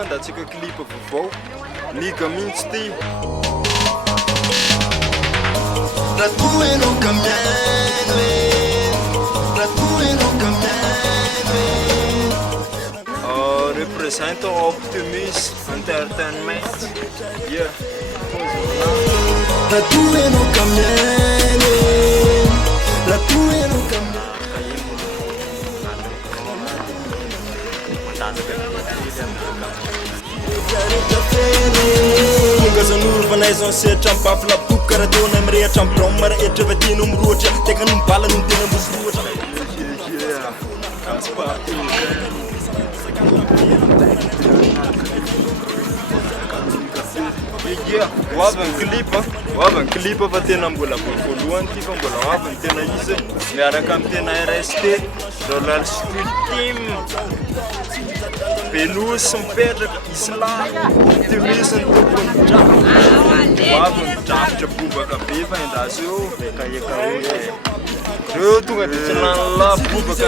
mandatsika clip vaovao liga mihitsy ty represent Optimus Entertainment. Yeah. Zanur vanais on se champa fla pukara dona mrea champrom mara etra vadino mrocha teka num bala num tena musrocha Hoavy ny clip fa tena mbola voalohany ty fa mbola hoavy ny tena izy miaraka amin'ny tena RST Dollar Street Team Belus mipetraka Islam Optimus ny tompony drafitra hoavy ny drafitra bobaka be fa endasy eo ekaeka reo tonga de tsy lanila bobaka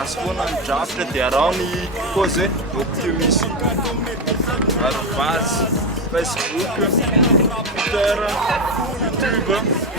azo foana ny drafitra dia arao ny pose Optimus arobase Facebook Twitter YouTube